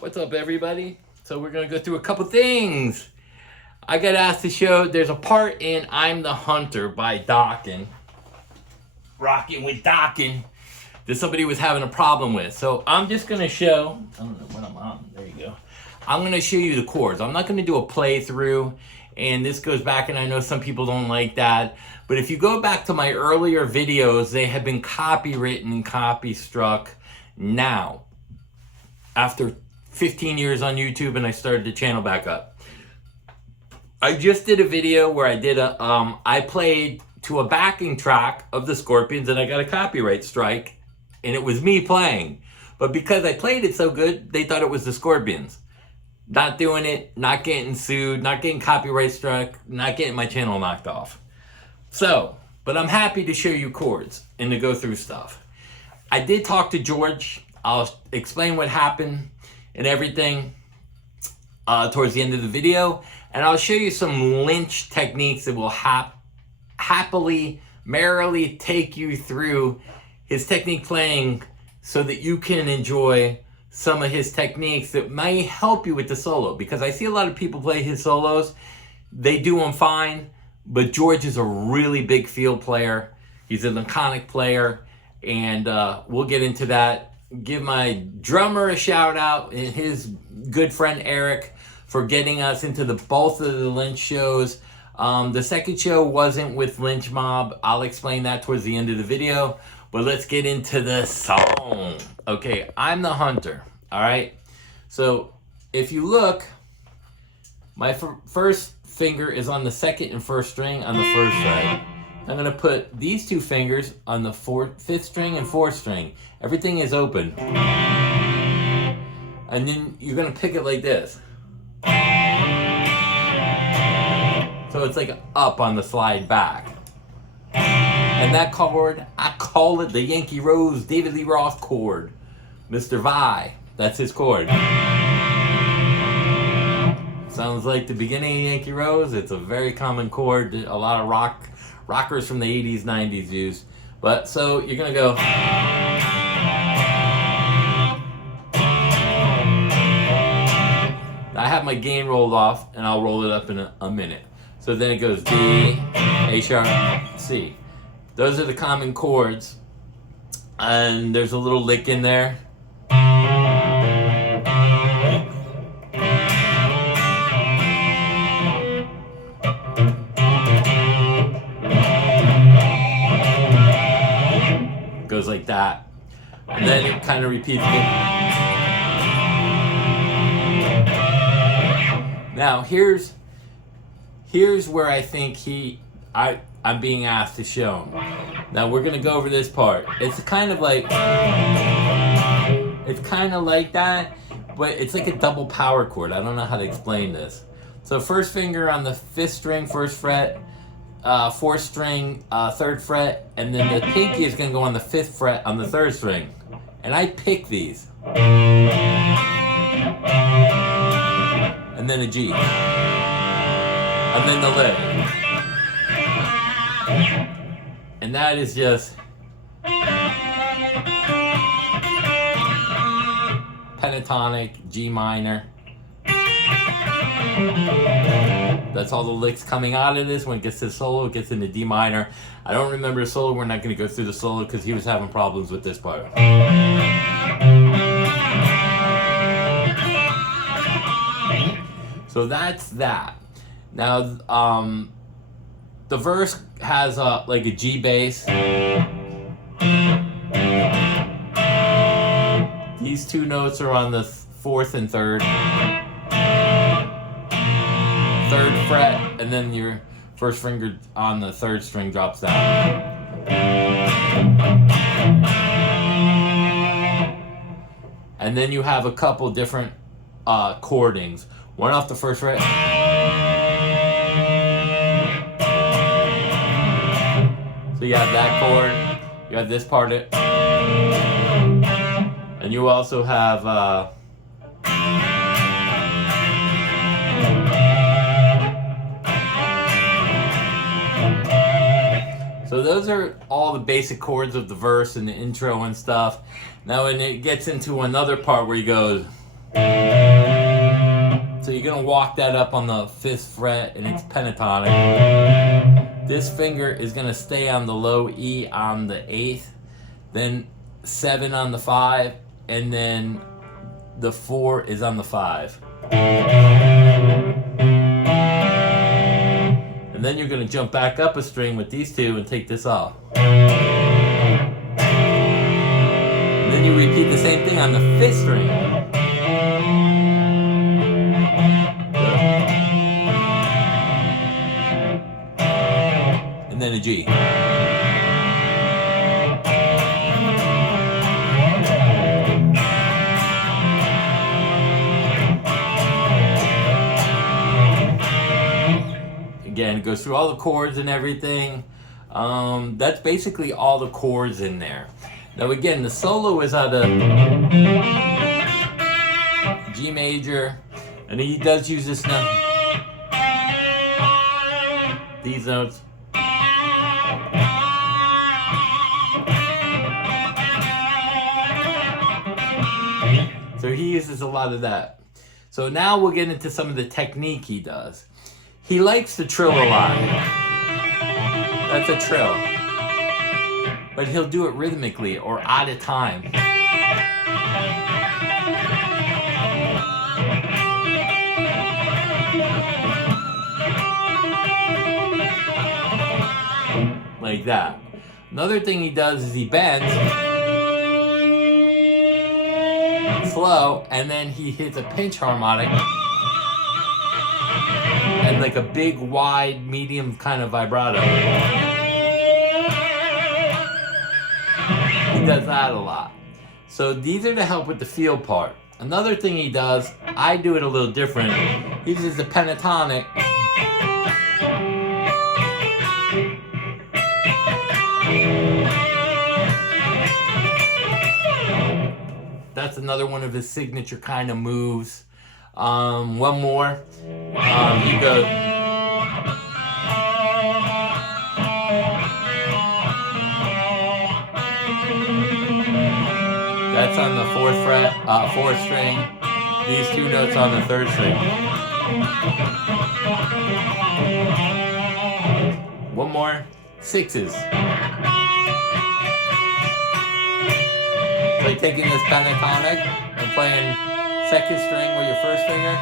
What's up, everybody? So we're gonna go through a couple things. I got asked to show. There's a part in "I'm the Hunter" by Dokken, rocking with Dokken, that somebody was having a problem with. So I'm just gonna show. I don't know what I'm on. There you go. I'm gonna show you the chords. I'm not gonna do a playthrough, and this goes back. And I know some people don't like that, but if you go back to my earlier videos, they have been copywritten and copy struck. Now, after 15 years on YouTube, and I started the channel back up. I just did a video where I did I played to a backing track of the Scorpions, and I got a copyright strike, and it was me playing. But because I played it so good, they thought it was the Scorpions. Not doing it, not getting sued, not getting copyright struck, not getting my channel knocked off. So, but I'm happy to show you chords and to go through stuff. I did talk to George. I'll explain what happened and everything towards the end of the video, and I'll show you some Lynch techniques that will happily, merrily take you through his technique playing so that you can enjoy some of his techniques that may help you with the solo, because I see a lot of people play his solos, they do them fine, but George is a really big field player. He's an iconic player, and we'll get into that. Give my drummer a shout out and his good friend Eric for getting us into both of the Lynch shows. The second show wasn't with Lynch Mob. I'll explain that towards the end of the video, but let's get into the song. Okay, I'm the Hunter. All right. So if you look, my first finger is on the second and first string on the first fret. I'm going to put these two fingers on the fifth string and fourth string. Everything is open. And then you're going to pick it like this. So it's like up on the slide back. And that chord, I call it the Yankee Rose David Lee Roth chord. Mr. Vi, that's his chord. Sounds like the beginning of Yankee Rose. It's a very common chord. A lot of rockers from the 80s, 90s used. But so you're gonna go. I have my gain rolled off, and I'll roll it up in a minute. So then it goes D, A sharp, C. Those are the common chords, and there's a little lick in there. Goes like that, and then it kind of repeats again. Now here's where I think I'm being asked to show him. Now we're gonna go over this part. It's kind of like that, but it's like a double power chord. I don't know how to explain this. So first finger on the fifth string, first fret. Fourth string, third fret, and then the pinky is going to go on the fifth fret on the third string. And I pick these. And then a G. And then the lick. And that is just pentatonic, G minor. That's all the licks coming out of this. When it gets to the solo, it gets into D minor. I don't remember the solo. We're not going to go through the solo because he was having problems with this part. So that's that. Now, the verse has like a G bass. These two notes are on the fourth and third fret, and then your first finger on the third string drops down. And then you have a couple different chordings. One off the first fret. So you have that chord, you have this part, and you also have so those are all the basic chords of the verse and the intro and stuff. Now when it gets into another part where he goes, So you're gonna walk that up on the 5th fret, and it's pentatonic. This finger is gonna stay on the low E on the 8th, then 7 on the 5, and then the 4 is on the 5. And then you're gonna jump back up a string with these two and take this off. And then you repeat the same thing on the 5th string. And then a G. Again, it goes through all the chords and everything. That's basically all the chords in there. Now again, the solo is out of G major, and he does use this note, these notes. So he uses a lot of that. So now we'll get into some of the technique he does. He likes to trill a lot. That's a trill. But he'll do it rhythmically or out of time. Like that. Another thing he does is he bends slow, and then he hits a pinch harmonic and like a big, wide, medium kind of vibrato. He does that a lot. So these are to help with the feel part. Another thing he does, I do it a little different. He uses the pentatonic. That's another one of his signature kind of moves. One more. He goes. That's on the 4th fret, 4th string. These two notes on the 3rd string. One more. 6s. Like taking this pentatonic and playing 2nd string with your 1st finger,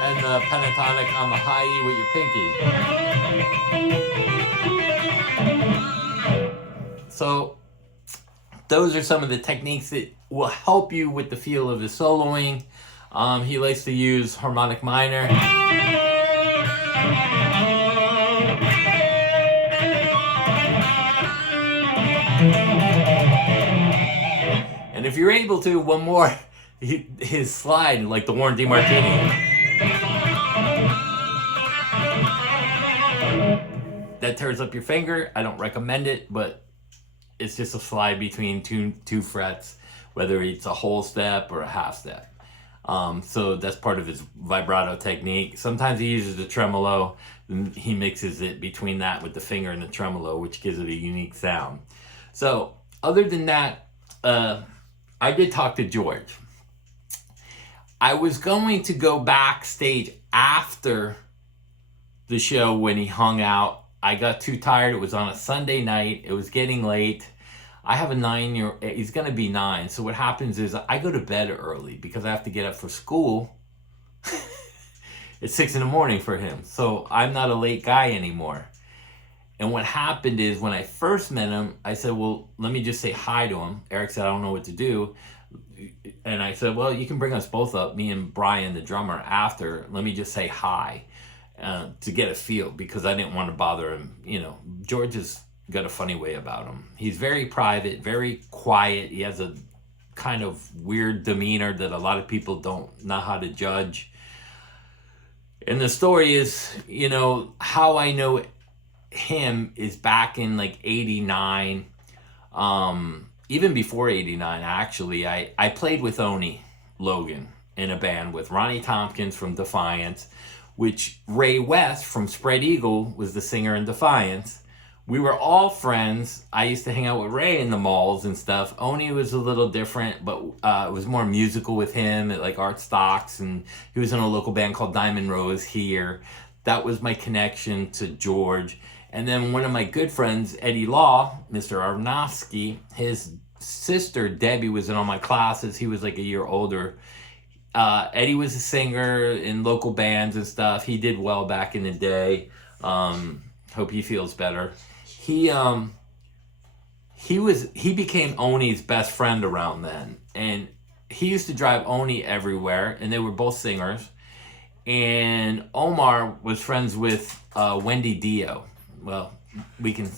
and the pentatonic on the high E with your pinky. So those are some of the techniques that will help you with the feel of the soloing. He likes to use harmonic minor. And if you're able to, one more, his slide, like the Warren D. Martini. That tears up your finger. I don't recommend it, but it's just a slide between two frets, whether it's a whole step or a half step. So that's part of his vibrato technique. Sometimes he uses the tremolo, and he mixes it between that with the finger and the tremolo, which gives it a unique sound. So other than that, I did talk to George. I was going to go backstage after the show when he hung out. I got too tired. It was on a Sunday night. It was getting late. I have a 9-year-old. He's going to be 9. So what happens is I go to bed early because I have to get up for school. It's 6 in the morning for him. So I'm not a late guy anymore. And what happened is when I first met him, I said, well, let me just say hi to him. Eric said, I don't know what to do. And I said, well, you can bring us both up, me and Brian, the drummer, after. Let me just say hi to get a feel, because I didn't want to bother him. You know, George has got a funny way about him. He's very private, very quiet. He has a kind of weird demeanor that a lot of people don't know how to judge. And the story is, you know, how I know him is back in like 89, even before 89 actually. I played with Oni Logan in a band with Ronnie Tompkins from Defiance, which Ray West from Spread Eagle was the singer in Defiance. we were all friends. I used to hang out with Ray in the malls and stuff. Oni was a little different, but it was more musical with him at like Art Stocks, and he was in a local band called Diamond Rose here. That was my connection to George. And then one of my good friends, Eddie Law, Mr. Arnofsky, his sister Debbie was in all my classes. He was like a year older. Eddie was a singer in local bands and stuff. He did well back in the day. Hope he feels better. He became Oni's best friend around then, and he used to drive Oni everywhere, and they were both singers. And Omar was friends with Wendy Dio. Well, we can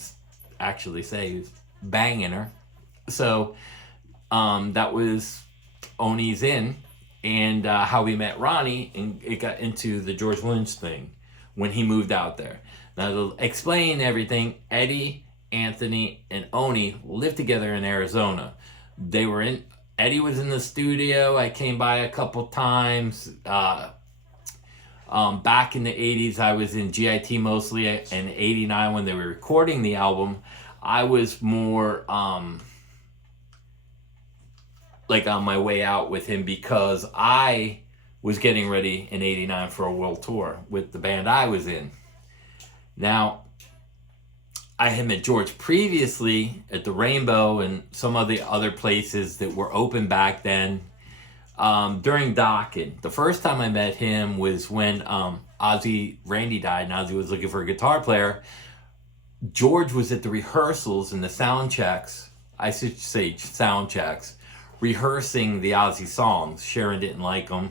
actually say he was banging her. So that was Oni's in, and how we met Ronnie, and it got into the George Lynch thing when he moved out there. Now, to explain everything, Eddie, Anthony, and Oni lived together in Arizona. Eddie was in the studio. I came by a couple times. Back in the 80s, I was in GIT mostly. In 89, when they were recording the album, I was more like on my way out with him, because I was getting ready in 89 for a world tour with the band I was in. Now, I had met George previously at the Rainbow and some of the other places that were open back then. During Dokken. The first time I met him was when Randy died, and Ozzy was looking for a guitar player. George was at the rehearsals and the sound checks, I should say sound checks, rehearsing the Ozzy songs. Sharon didn't like them.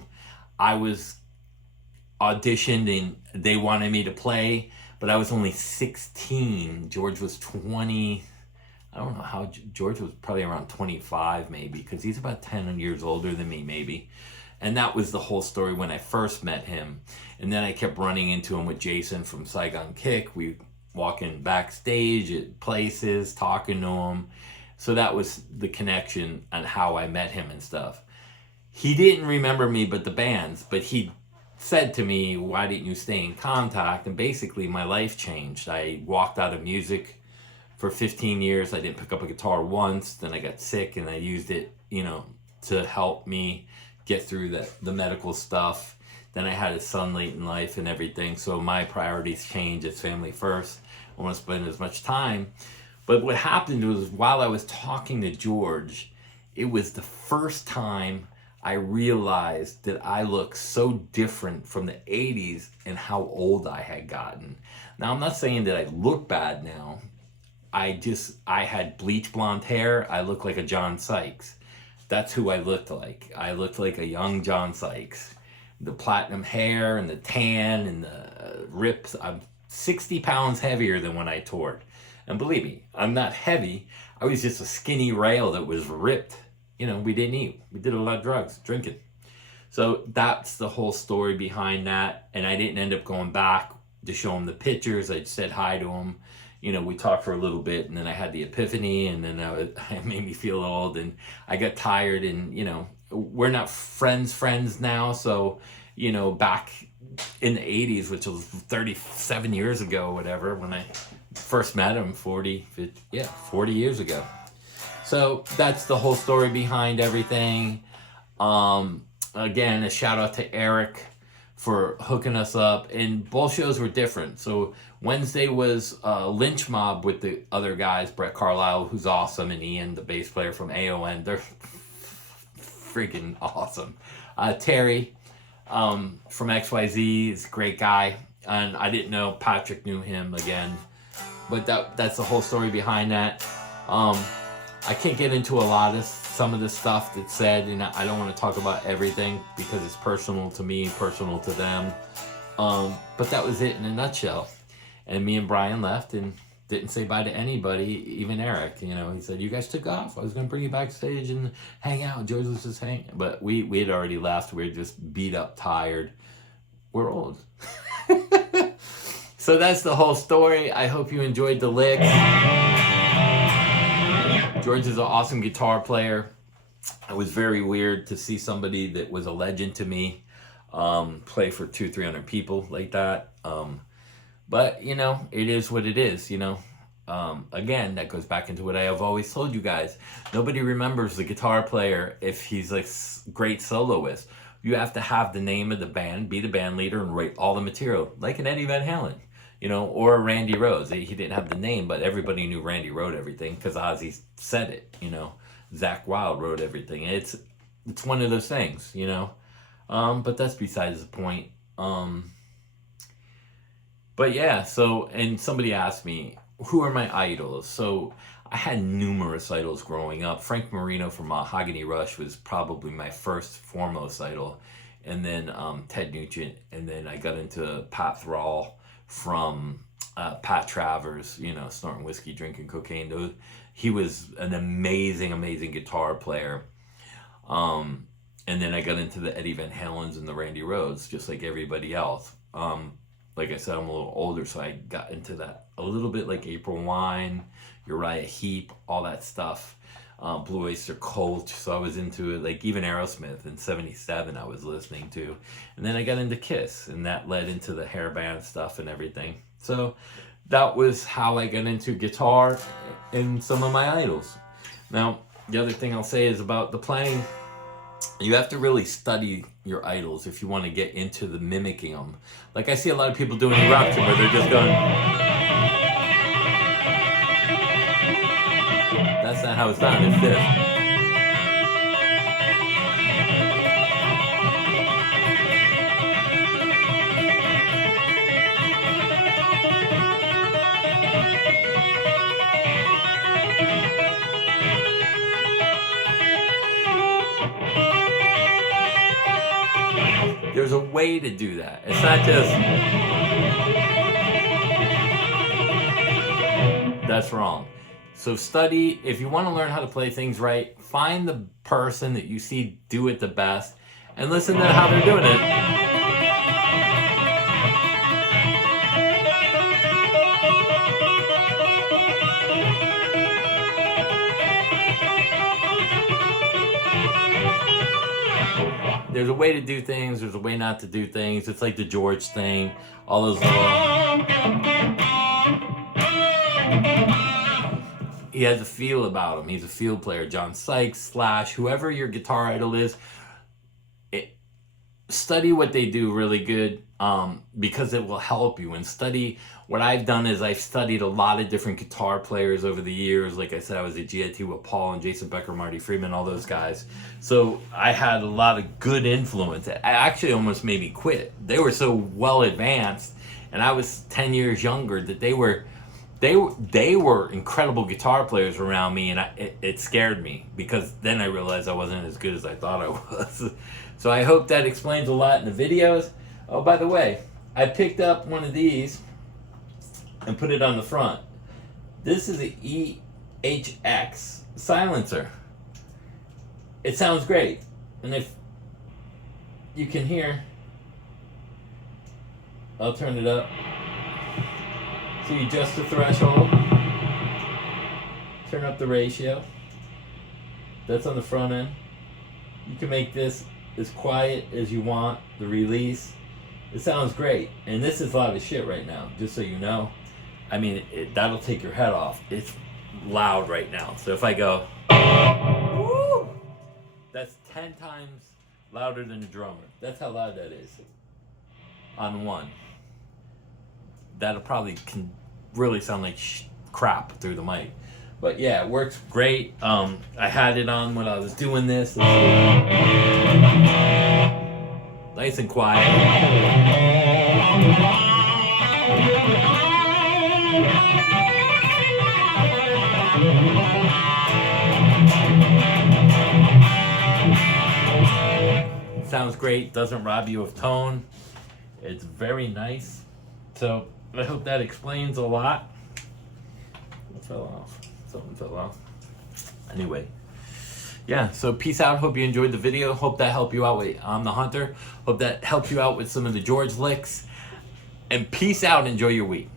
I was auditioned and they wanted me to play, but I was only 16. George was 20. I don't know how. George was probably around 25 maybe, because he's about 10 years older than me maybe. And that was the whole story when I first met him. And then I kept running into him with Jason from Saigon Kick. We walking backstage at places, talking to him. So that was the connection on how I met him and stuff. He didn't remember me but the bands, but he said to me, why didn't you stay in contact? And basically my life changed. I walked out of music for 15 years. I didn't pick up a guitar once. Then I got sick and I used it, to help me get through the medical stuff. Then I had a son late in life and everything. So my priorities changed. It's family first. I want to spend as much time. But what happened was, while I was talking to George, it was the first time I realized that I looked so different from the 80s and how old I had gotten. Now, I'm not saying that I look bad now. I had bleach blonde hair. I looked like a John Sykes. That's who I looked like. I looked like a young John Sykes. The platinum hair and the tan and the rips. I'm 60 pounds heavier than when I toured. And believe me, I'm not heavy. I was just a skinny rail that was ripped. We didn't eat. We did a lot of drugs, drinking. So that's the whole story behind that. And I didn't end up going back to show him the pictures. I said hi to him. We talked for a little bit, and then I had the epiphany, and then it made me feel old, and I got tired, and, we're not friends now. So, back in the 80s, which was 37 years ago, whatever, when I first met him, 40 years ago. So that's the whole story behind everything. Again, a shout out to Eric for hooking us up, and both shows were different. So Wednesday was Lynch Mob with the other guys, Brett Carlisle, who's awesome, and Ian, the bass player from AON. They're freaking awesome. Terry from XYZ is a great guy, and I didn't know Patrick knew him again, but that's the whole story behind that. I can't get into some of the stuff that's said, and I don't want to talk about everything because it's personal to me, personal to them. But that was it in a nutshell. And me and Brian left and didn't say bye to anybody, even Eric. He said, you guys took off. I was going to bring you backstage and hang out. George was just hanging. But we had already left. We were just beat up, tired. We're old. So that's the whole story. I hope you enjoyed the lick. George is an awesome guitar player. It was very weird to see somebody that was a legend to me play for 200-300 people like that. But, it is what it is, Again, that goes back into what I have always told you guys. Nobody remembers the guitar player if he's a great soloist. You have to have the name of the band, be the band leader, and write all the material, like an Eddie Van Halen, you know, or a Randy Rhoads. He didn't have the name, but everybody knew Randy wrote everything because Ozzy said it, you know. Zakk Wylde wrote everything. It's one of those things, you know. But that's besides the point. But yeah, so, and somebody asked me, who are my idols? So I had numerous idols growing up. Frank Marino from Mahogany Rush was probably my first foremost idol. And then Ted Nugent. And then I got into Pat Thrall from Pat Travers, you know, snorting whiskey, drinking cocaine. He was an amazing, amazing guitar player. And then I got into the Eddie Van Halens and the Randy Rhoads, just like everybody else. Like I said, I'm a little older, so I got into that a little bit, like April Wine, Uriah Heep, all that stuff. Blue Oyster Cult, so I was into it, like even Aerosmith in '77 I was listening to. And then I got into Kiss, and that led into the hair band stuff and everything. So that was how I got into guitar and some of my idols. Now, the other thing I'll say is about the playing. You have to really study your idols if you want to get into the mimicking them. Like I see a lot of people doing eruption where they're just going. That's not how it's done. It's this. There's a way to do that. It's not just, that's wrong. So study, if you want to learn how to play things right, find the person that you see do it the best and listen to how they're doing it. There's a way to do things, there's a way not to do things. It's like the George thing, all those little... He has a feel about him. He's a field player. John Sykes, Slash, whoever your guitar idol is, study what they do really good, because it will help you. And study, what I've done is I've studied a lot of different guitar players over the years. Like I said, I was at GIT with Paul and Jason Becker, Marty Friedman, all those guys. So I had a lot of good influence. It actually almost made me quit. They were so well advanced, and I was 10 years younger, that they were incredible guitar players around me, and it scared me, because then I realized I wasn't as good as I thought I was. So I hope that explains a lot in the videos. Oh, by the way, I picked up one of these and put it on the front. This is an EHX silencer. It sounds great, and if you can hear, I'll turn it up. So you adjust the threshold, turn up the ratio. That's on the front end. You can make this as quiet as you want, the release. It sounds great. And this is loud as shit right now, just so you know. I mean, that'll take your head off. It's loud right now. So if I go, woo, that's 10 times louder than a drummer. That's how loud that is on one. That'll probably can really sound like crap through the mic. But yeah, it works great. I had it on when I was doing this. Nice and quiet. Sounds great, doesn't rob you of tone. It's very nice. So I hope that explains a lot. What fell off? Something fell off. Anyway, yeah, so peace out. Hope you enjoyed the video. Hope that helped you out with I'm the Hunter. Hope that helped you out with some of the George licks. And peace out. Enjoy your week.